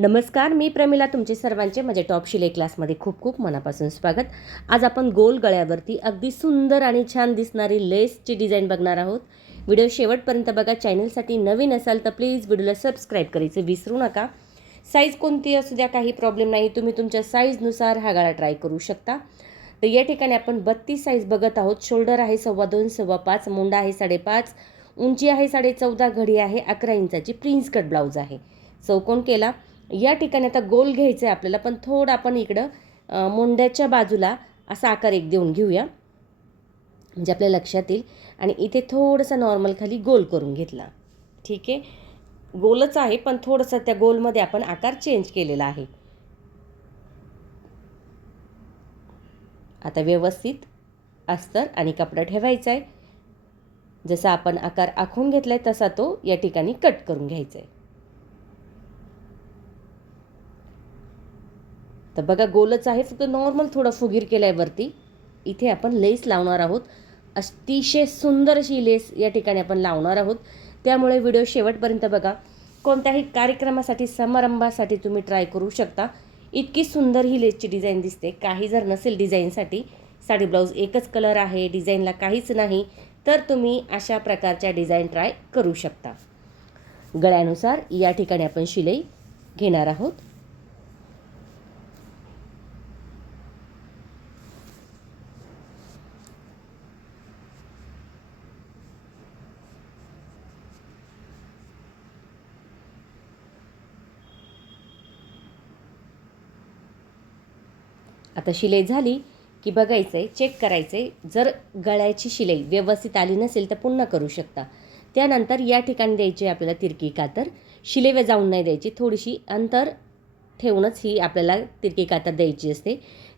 नमस्कार, मी प्रमिला तुमचे सर्वांचे माझ्या टॉप शिलाई क्लासमध्ये खूप खूप मनापासून स्वागत. आज आपण गोल गळ्यावरती अगदी सुंदर आणि छान दिसणारी लेसची डिझाईन बघणार आहोत. व्हिडिओ शेवटपर्यंत बघा. चॅनलसाठी नवीन असाल तर प्लीज व्हिडिओला सबस्क्राईब करायचं विसरू नका. साईज कोणती असू द्या, काही प्रॉब्लेम नाही, तुम्ही तुमच्या साईजनुसार हा गळा ट्राय करू शकता. तर या ठिकाणी आपण 32 साईज बघत आहोत. शोल्डर आहे 2.25 2.5, मुंडा आहे 5.5, उंची आहे 14.5, घडी आहे 11 इंचाची, प्रिन्स कट ब्लाऊज आहे. चौकोन केला. या ठिकाणी आता गोल घ्यायचं आहे आपल्याला, पण थोडं आपण इकडं मुंड्याच्या बाजूला असा आकार एक देऊन घेऊया, म्हणजे आपल्या लक्षात येईल. आणि इथे थोडंसं नॉर्मल खाली गोल करून घेतला. ठीक आहे, गोलच आहे पण थोडंसं त्या गोलमध्ये आपण आकार चेंज केलेला आहे. आता व्यवस्थित अस्तर आणि कपडा ठेवायचा आहे. जसा आपण आकार आखून घेतलाय तसा तो या ठिकाणी कट करून घ्यायचा आहे. तर बघा, गोलच आहे, फक्त नॉर्मल थोडा फुगीर केलाय वरती. इथे आपण लेस लावणार आहोत. अतिशय सुंदर अशी लेस या ठिकाणी आपण लावणार आहोत. त्यामुळे व्हिडिओ शेवटपर्यंत बघा. कोणत्याही कार्यक्रमासाठी, समारंभासाठी तुम्ही ट्राय करू शकता. इतकी सुंदर ही लेसची डिझाईन दिसते. काही जर नसेल डिझाईनसाठी, साडी ब्लाऊज एकच कलर आहे, डिझाईनला काहीच नाही, तर तुम्ही अशा प्रकारच्या डिझाईन ट्राय करू शकता. गळ्यानुसार या ठिकाणी आपण शिलाई घेणार आहोत. आता शिलाई झाली की बघायचं आहे, चेक करायचं आहे. जर गळ्याची शिलाई व्यवस्थित आली नसेल तर पुन्हा करू शकता. त्यानंतर या ठिकाणी द्यायची आपल्याला तिरकी कातर. शिलाई जाऊन नाही द्यायची, थोडीशी अंतर ठेवूनच ही आपल्याला तिरकी कातर द्यायची असते.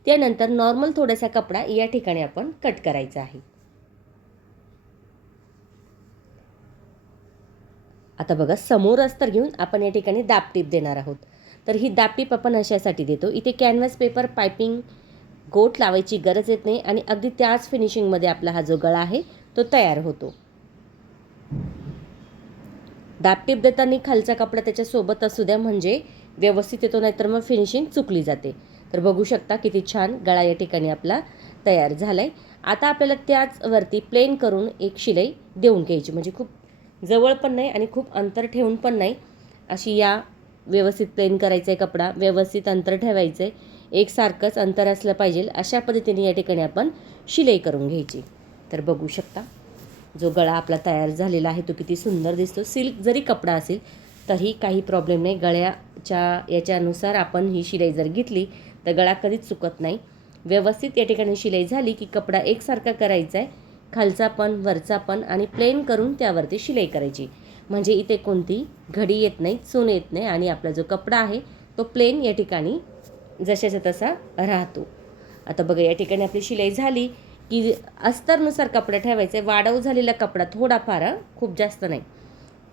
त्यानंतर नॉर्मल थोडासा कपडा या ठिकाणी आपण कट करायचा आहे. आता बघा, समोर अस्तर घेऊन आपण या ठिकाणी दाबटीप देणार आहोत. तर ही दाबटीप आपण अशासाठी देतो, इथे कॅनव्हास पेपर पायपिंग गोट लावायची गरज येत नाही आणि अगदी त्याच फिनिशिंगमध्ये आपला हा जो गळा आहे तो तयार होतो. दाबटीप देताना खालचा कपडा त्याच्यासोबत असू द्या, म्हणजे व्यवस्थित येतो, नाहीतर मग फिनिशिंग चुकली जाते. तर बघू शकता किती छान गळा या ठिकाणी आपला तयार झाला आहे. आता आपल्याला त्याच वरती प्लेन करून एक शिलाई देऊन घ्यायची, म्हणजे खूप जवळ पण नाही आणि खूप अंतर ठेवून पण नाही, अशी या व्यवस्थित प्लेन करायचं आहे. कपडा व्यवस्थित अंतर ठेवायचं आहे, एकसारखंच अंतर असलं पाहिजे. अशा पद्धतीने या ठिकाणी आपण शिलाई करून घ्यायची. तर बघू शकता जो गळा आपला तयार झालेला आहे तो किती सुंदर दिसतो. सिल्क जरी कपडा असेल तरी काही प्रॉब्लेम नाही. गळ्याच्या याच्यानुसार आपण ही शिलाई जर घेतली तर गळा कधीच चुकत नाही. व्यवस्थित या ठिकाणी शिलाई झाली की कपडा एकसारखा करायचा आहे, खालचा पण वरचा पण, आणि प्लेन करून त्यावरती शिलाई करायची, म्हणजे इथे कोणती घडी येत नाही, चून येत नाही, आणि आपला जो कपडा आहे तो प्लेन या ठिकाणी जशाचा तसा राहतो. आता बघा, या ठिकाणी आपली शिलाई झाली की अस्तरनुसार कपडा ठेवायचा आहे. वाढव झालेला कपडा थोडाफार, खूप जास्त नाही,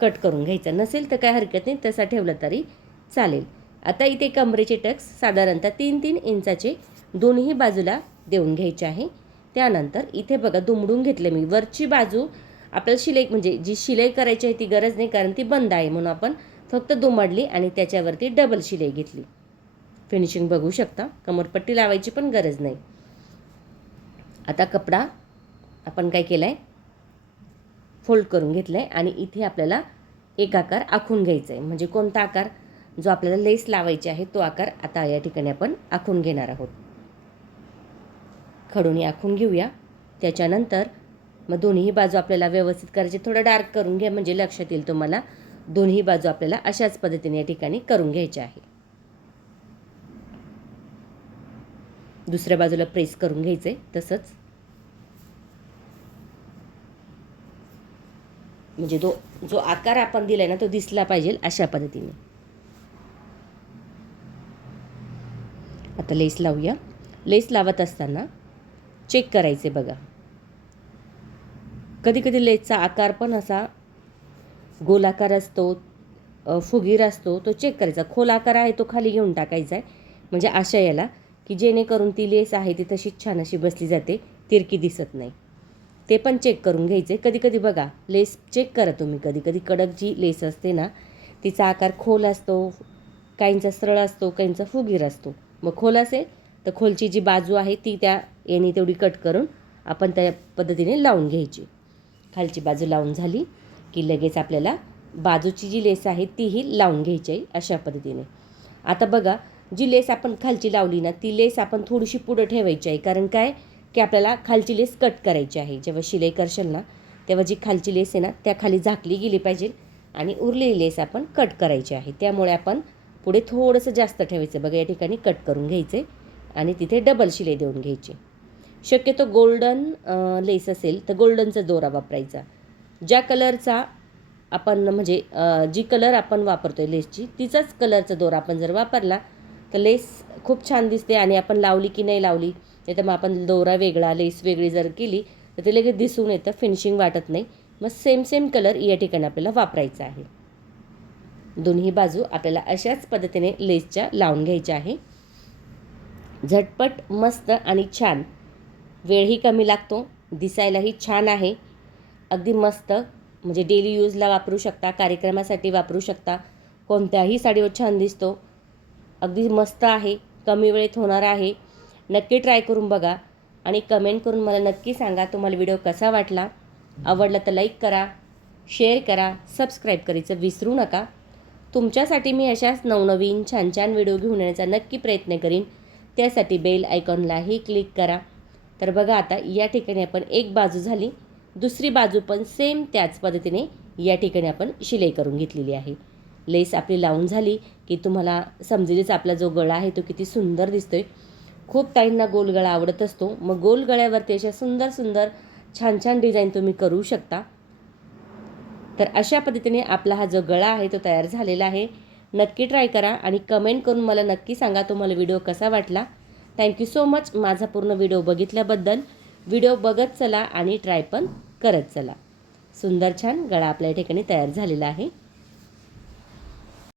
कट करून घ्यायचा. नसेल तर काय हरकत नाही, तसा ठेवला तरी चालेल. आता इथे कमरेचे टक्स साधारणतः 3-3 इंचाचे दोन्ही बाजूला देऊन घ्यायचे आहे. त्यानंतर इथे बघा, दुमडून घेतले मी. वरची बाजू आपल्याला शिलाई, म्हणजे जी शिलाई करायची आहे ती गरज नाही, कारण ती बंद आहे, म्हणून आपण फक्त दुमडली आणि त्याच्यावरती डबल शिलाई घेतली. फिनिशिंग बघू शकता. कमरपट्टी लावायची पण गरज नाही. आता कपडा आपण काय केला आहे, फोल्ड करून घेतला आहे आणि इथे आपल्याला एक आकार आखून घ्यायचा आहे. म्हणजे कोणता आकार, जो आपल्याला लेस लावायची आहे तो आकार आता या ठिकाणी आपण आखून घेणार आहोत. खडूने आखून घेऊया. त्याच्यानंतर मग दोन्ही बाजू आपल्याला व्यवस्थित करायचे. थोडं डार्क करून घ्या, म्हणजे लक्षात येईल तुम्हाला. दोन्ही बाजू आपल्याला अशाच पद्धतीने या ठिकाणी करून घ्यायच्या आहे. दुसऱ्या बाजूला प्रेस करून घ्यायचे तसंच, म्हणजे जो आकार आपण दिलाय ना तो दिसला पाहिजे अशा पद्धतीने. आता लेस लावूया. लेस लावत असताना चेक करायचे बघा. कधी कधी लेसचा आकार पण असा गोलाकार असतो, फुगीर असतो, तो चेक करायचा. खोल आकार आहे तो खाली घेऊन टाकायचा आहे, म्हणजे अशा याला, की जेणेकरून ती लेस आहे ती तशीच छान अशी बसली जाते, तिरकी दिसत नाही. ते पण चेक करून घ्यायचे. कधी कधी बघा, लेस चेक करा तुम्ही. कधी कधी कडक जी लेस असते ना तिचा आकार खोल असतो, काहींचा सरळ असतो, काहींचा फुगीर असतो. मग खोल असेल तर खोलची जी बाजू आहे ती त्या याने तेवढी कट करून आपण त्या पद्धतीने लावून घ्यायची. खालची बाजू लावून झाली की लगेच आपल्याला बाजूची जी लेस आहे तीही लावून घ्यायची आहे अशा पद्धतीने. आता बघा, जी लेस आपण खालची लावली ना ती लेस आपण थोडीशी पुढं ठेवायची आहे. कारण काय की आपल्याला खालची लेस कट करायची आहे. जेव्हा शिलाई करशील ना तेव्हा जी खालची लेस आहे ना त्या खाली झाकली गेली पाहिजे आणि उरलेली लेस आपण कट करायची आहे. त्यामुळे आपण पुढे थोडंसं जास्त ठेवायचं. बघा, या ठिकाणी कट करून घ्यायचे आणि तिथे डबल शिलाई देऊन घ्यायची. शक्यतो गोल्डन लेस असेल तर गोल्डनचा दोरा वापरायचा. ज्या कलरचा आपण म्हणजे जी कलर आपण वापरतो आहे लेसची तिचाच कलरचा दोरा आपण जर वापरला तर लेस खूप छान दिसते. आणि आपण लावली की नाही लावली नाही तर मग आपण दोरा वेगळा लेस वेगळी जर केली तर ते लगेच दिसून येतं, फिनिशिंग वाटत नाही. मग सेम कलर या ठिकाणी आपल्याला वापरायचा आहे. दोन्ही बाजू आपल्याला अशाच पद्धतीने लेसच्या लावून घ्यायच्या आहे. झटपट, मस्त आणि छान. वेळही कमी लागतो, दिसायलाही छान आहे. अगदी मस्त, म्हणजे डेली यूजला वापरू शकता, कार्यक्रमासाठी वापरू शकता, कोणत्याही साडीवर छान दिसतो. अगदी मस्त आहे, कमी वेळेत होणार आहे. नक्की ट्राय करून बघा आणि कमेंट करून मला नक्की सांगा तुम्हाला व्हिडिओ कसा वाटला. आवडला तर लाईक करा, शेअर करा, सबस्क्राईब करायचं विसरू नका. तुमच्यासाठी मी अशाच नवनवीन छान छान व्हिडिओ घेऊन येण्याचा नक्की प्रयत्न करीन. त्यासाठी बेल आयकॉनलाही क्लिक करा. तर बघा, आता या ठिकाणी आपण एक बाजू झाली, दुसरी बाजू पण सेम त्याच पद्धतीने या ठिकाणी आपण शिलाई करून घेतलेली आहे. लेस आपली लावून झाली की तुम्हाला समजेलच आपला जो गळा आहे तो किती सुंदर दिसतोय. खूप ताईंना गोल गळा आवडत असतो. मग गोल गळ्यावरती अशा सुंदर सुंदर छान छान डिझाईन तुम्ही करू शकता. तर अशा पद्धतीने आपला हा जो गळा आहे तो तयार झालेला आहे. नक्की ट्राय करा आणि कमेंट करून मला नक्की सांगा तुम्हाला व्हिडिओ कसा वाटला. थँक्यू सो मच माझा पूर्ण व्हिडिओ बघितल्याबद्दल. व्हिडिओ बघत चला आणि ट्राय पण करत चला. सुंदर छान गळा आपल्या ठिकाणी तयार झालेला आहे.